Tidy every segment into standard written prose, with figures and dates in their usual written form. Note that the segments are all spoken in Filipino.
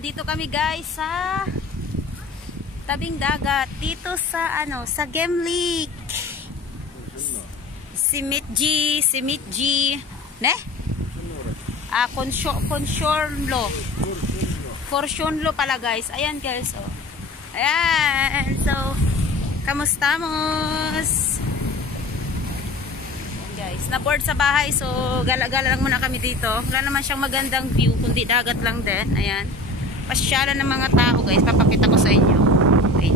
Andito kami guys sa tabing dagat dito sa sa Game Lake. Simitji, ne? Conshorlo pala guys. Ayan guys, oh. Ayan. So, kamustamos? Ayan guys, na-board sa bahay. So, gala-gala lang muna kami dito. Wala naman siyang magandang view, kundi dagat lang din. Ayan. Pasyalan ng mga tao guys. Papakita ko sa inyo. Okay.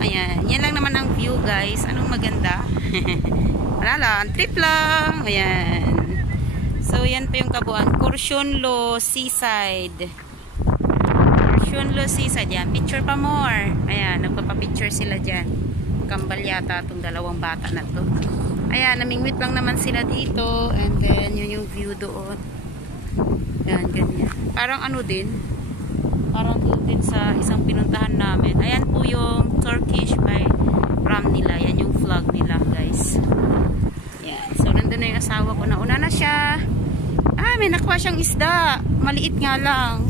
Ayan. Yan lang naman ang view guys. Anong maganda? Wala lang. Trip lang. Ayan. So, yan po yung kabuuan. Conshorlo Seaside. Conshorlo Seaside. Yan. Picture pa more. Ayan. Nagpapapicture sila dyan. Kambal yata itong dalawang bata na to. Ayan. Namingwit lang naman sila dito. And then, yun yung view doon. Ayan. Ganyan. Parang ano din. Parang doon din sa isang pinuntahan namin. Ayan po yung Turkish by Ram nila. Yan yung flag nila guys. Yan. So, nandun na yung asawa ko. Nauna na siya. Ah, may nakuha siyang isda. Maliit nga lang.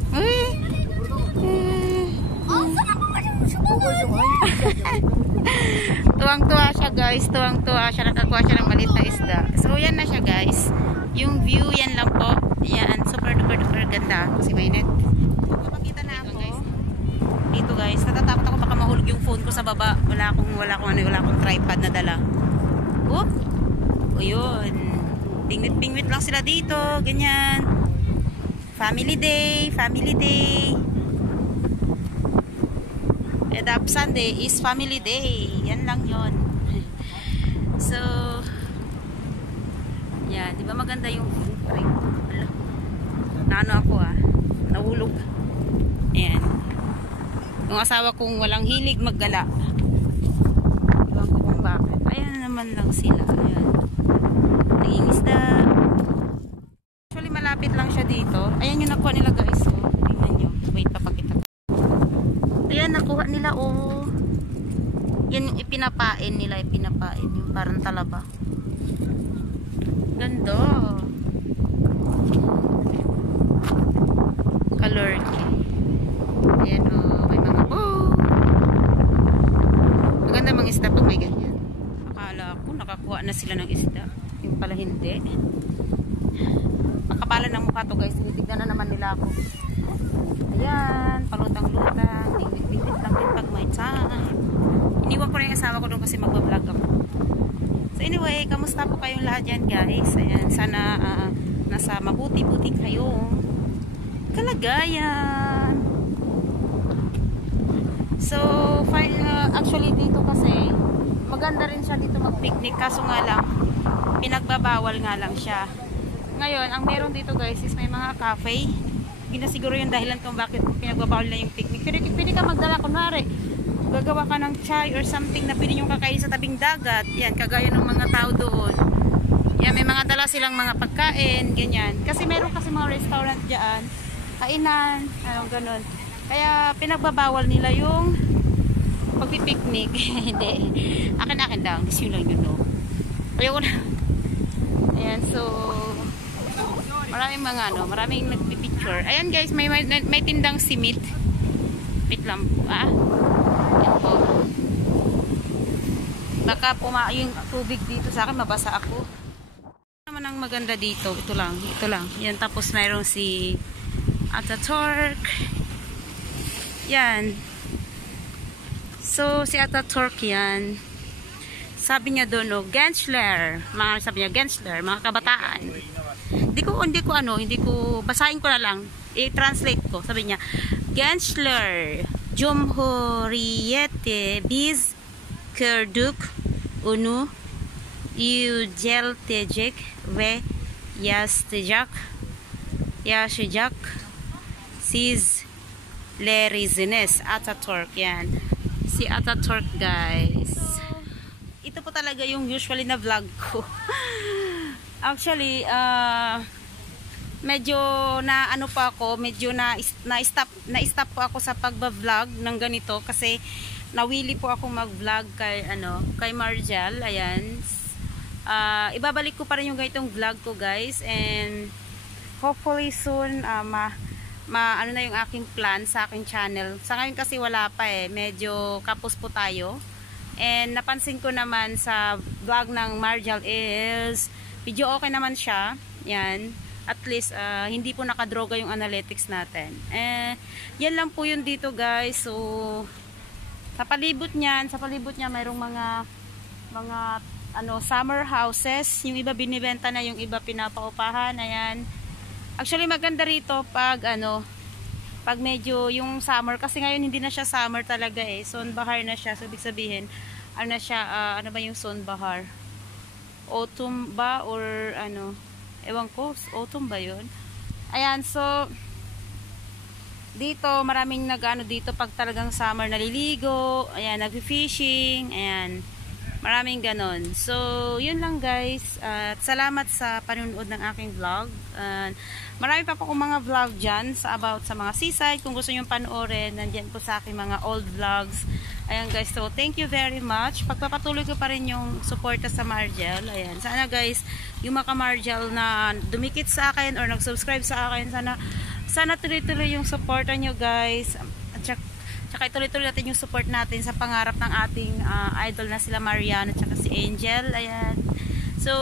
Tuwang-tuwa siya guys. Tuwang-tuwa siya. Nakakuha siya ng maliit na isda. So, yan na siya guys. Yung view, yan lang po. Yan. Super duper ganda. Kasi mainit. Papakita na ako. Dito guys. Natatakot ako baka mahulog yung phone ko sa baba. Wala akong tripod na dala. Oop. O yun. Pingwit lang sila dito. Ganyan. Family day. Edap Sunday is family day. Yan lang yun. So, yan. Diba maganda yung naano ako nahulog. Ayan. Yung asawa kong walang hilig maggala. Iwan ko kung bakit. Ayan naman lang sila. Ayan. Naging isda. Actually, malapit lang siya dito. Ayan yung nakuha nila guys. So, tingnan nyo. Wait, papakita ko. Ayan, nakuha nila. Oh. Yan yung ipinapain nila. Yung parang talaba. Ganda. Kalorki. Ayan o. May mga maganda mga isda pag may ganyan. Akala ko nakakuha na sila ng isda. Yung pala hindi. Makapalan ng mukha to guys. Tinitignan na naman nila ako. Ayan. Palutang-lutang. Tingit-tingit lang din pag may time. Iniwan ko na yung asawa ko doon kasi magbablog ako. So anyway, kamusta po kayong lahat dyan guys? Ayan. Sana nasa mabuti-buti kayong kalagayan. So, actually dito kasi maganda rin siya dito mag-picnic kaso nga lang pinagbabawal nga lang siya. Ngayon, ang meron dito guys is may mga cafe. Hindi na siguro yung dahilan kung bakit pinagbabawal na yung picnic. Pwede ka magdala, kunwari gagawa ka ng chai or something na pwede nyo kakain sa tabing dagat. Yan, kagaya ng mga tao doon. Yan, may mga dala silang mga pagkain, ganyan. Kasi meron kasi mga restaurant dyan, kainan, anong ganun. Kaya pinagbabawal nila yung pagpipiknik. Hindi. Akin lang. This yun lang yun, no? Ayoko na. Ayan, so maraming nagpipicture. Ayan guys, may tindang simit. Wait lang po, Ayan po. Baka yung tubig dito sa akin, mabasa ako. Ano naman ang maganda dito? Ito lang. Yan, tapos mayroong si Ataturk. Yan. So, si Ataturk yan. Sabi niya doon, no, Gensler. Sabi niya, Gensler, mga kabataan. Hindi ko, basahin ko na lang. I-translate ko. Sabi niya, Gensler, Cumhuriyeti biz kurduk onu yüceltecek ve yaşayacak sizleriziniz. Ataturk yan. Si Ataturk guys. Ito po talaga yung usually na vlog ko. Actually, medyo na stop po ako sa pagba-vlog ng ganito kasi nawili po ako mag-vlog kay kay Marjal. Ayan. Ibabalik ko pa rin yung ganitong vlog ko, guys, and hopefully soon ano na yung aking plan sa aking channel. Sa ngayon kasi wala pa medyo kapos po tayo. And napansin ko naman sa vlog ng Marjal is video okay naman siya. Yan. At least hindi po nakadroga yung analytics natin. Yan lang po yun dito, guys. So sa palibot niya mayroong mga summer houses. Yung iba binibenta na, yung iba pinapaupahan. Ayan. Actually maganda rito pag pag medyo yung summer, kasi ngayon hindi na siya summer talaga sonbahar na siya. So ibig sabihin, ano na siya, ano ba yung sonbahar? Autumn ba or ewan ko, autumn ba yun? Ayan, so dito maraming dito pag talagang summer naliligo, ayan, nagfi-fishing, ayan. Maraming ganon. So, yun lang, guys. At salamat sa panunood ng aking vlog. Marami pa po akong mga vlog dyan about sa mga seaside. Kung gusto nyo panoorin, nandyan po sa aking mga old vlogs. Ayan, guys. So, thank you very much. Pagpapatuloy ko pa rin yung suporta sa Marjal. Ayan. Sana, guys, yung mga Marjal na dumikit sa akin or nag-subscribe sa akin, sana tuloy-tuloy yung suporta nyo, guys. Tsaka ituloy-tuloy natin yung support natin sa pangarap ng ating idol na sila Marian at saka si Angel. Ayan. So,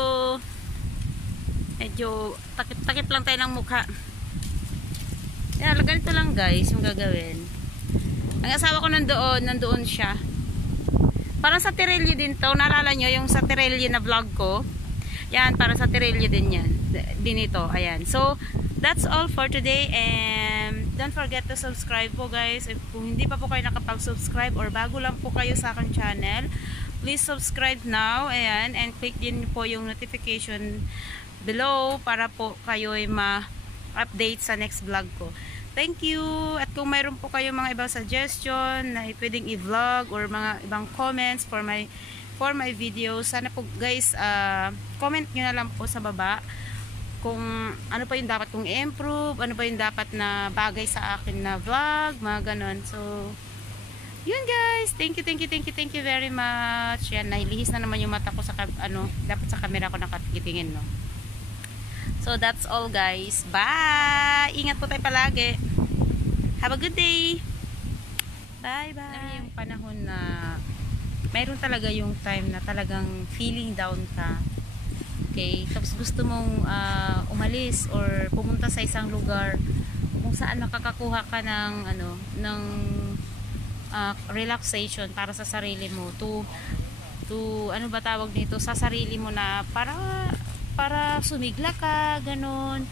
medyo takip lang tayo ng mukha. Ayan, ganito lang, guys, yung gagawin. Ang asawa ko nandoon siya. Parang sa Tirelli din to. Naalala nyo yung sa Tirelli na vlog ko? Yan, parang sa Tirelli din yan. Din ito. Ayan. So, that's all for today, and don't forget to subscribe po, guys. If kung hindi pa po kayo nakapag-subscribe or bago lang po kayo sa aking channel, please subscribe now, ayan, and click din po yung notification below para po kayo ay ma-update sa next vlog ko. Thank you. At kung mayroon po kayo mga ibang suggestion na pwedeng i-vlog or mga ibang comments for my videos, sana po, guys, comment nyo na lang po sa baba kung ano pa yung dapat kong i-improve, ano pa yung dapat na bagay sa akin na vlog, mga ganon. So, yun, guys. Thank you very much. Yan, nahilihis na naman yung mata ko sa dapat sa camera ko nakatingin, no. So, that's all, guys. Bye! Ingat po tayo palagi. Have a good day! Bye-bye! Yung panahon na mayroon talaga yung time na talagang feeling down ka. Okay, tapos gusto mong umalis or pumunta sa isang lugar kung saan makakakuha ka ng relaxation para sa sarili mo, to ano ba tawag nito, sa sarili mo, na para sumigla ka, ganun.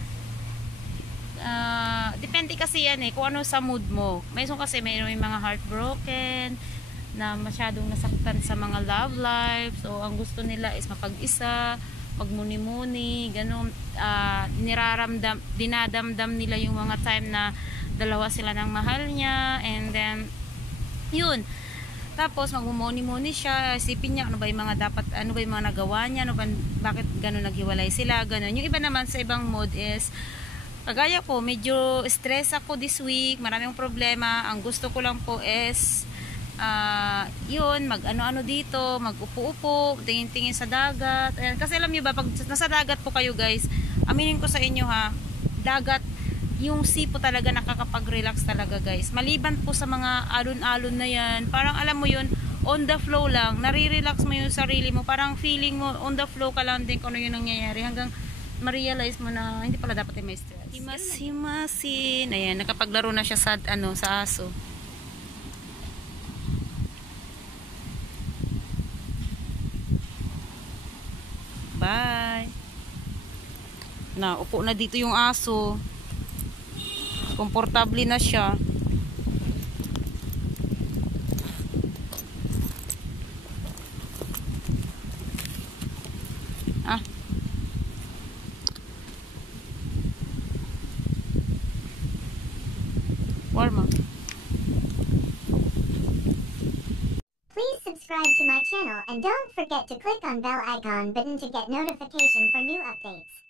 Depende kasi yan kung ano sa mood mo. Mayroon kasi may mga heartbroken na masyadong nasaktan sa mga love life, so ang gusto nila is mapag-isa, pagmuni-muni, ganun. Dinadamdam nila yung mga time na dalawa sila ng mahal niya, and then yun, tapos magmumuni-muni siya, isipin niya ano ba yung mga nagawa niya, bakit ganun naghiwalay sila, ganun. Yung iba naman sa ibang mood is kagaya ko, medyo stress ako this week, maraming problema, ang gusto ko lang po is yun, mag-ano dito, mag-upo-upo, tingin-tingin sa dagat. Ayan. Kasi alam nyo ba, pag nasa dagat po kayo, guys, aminin ko sa inyo dagat, yung sea po talaga nakakapag-relax talaga, guys. Maliban po sa mga alon-alon na yan, parang alam mo yun, on the flow lang, nare-relax mo yung sarili mo, parang feeling mo, on the flow ka lang din kung ano yung nangyayari, hanggang ma-realize mo na hindi pala dapat may stress. Himas-himasin. Ayan, nakapaglaro na siya sa aso. Bye. Upo na dito yung aso. Komportable na siya. Warm. Please subscribe to my channel and don't forget to click on bell icon button to get notification for new updates.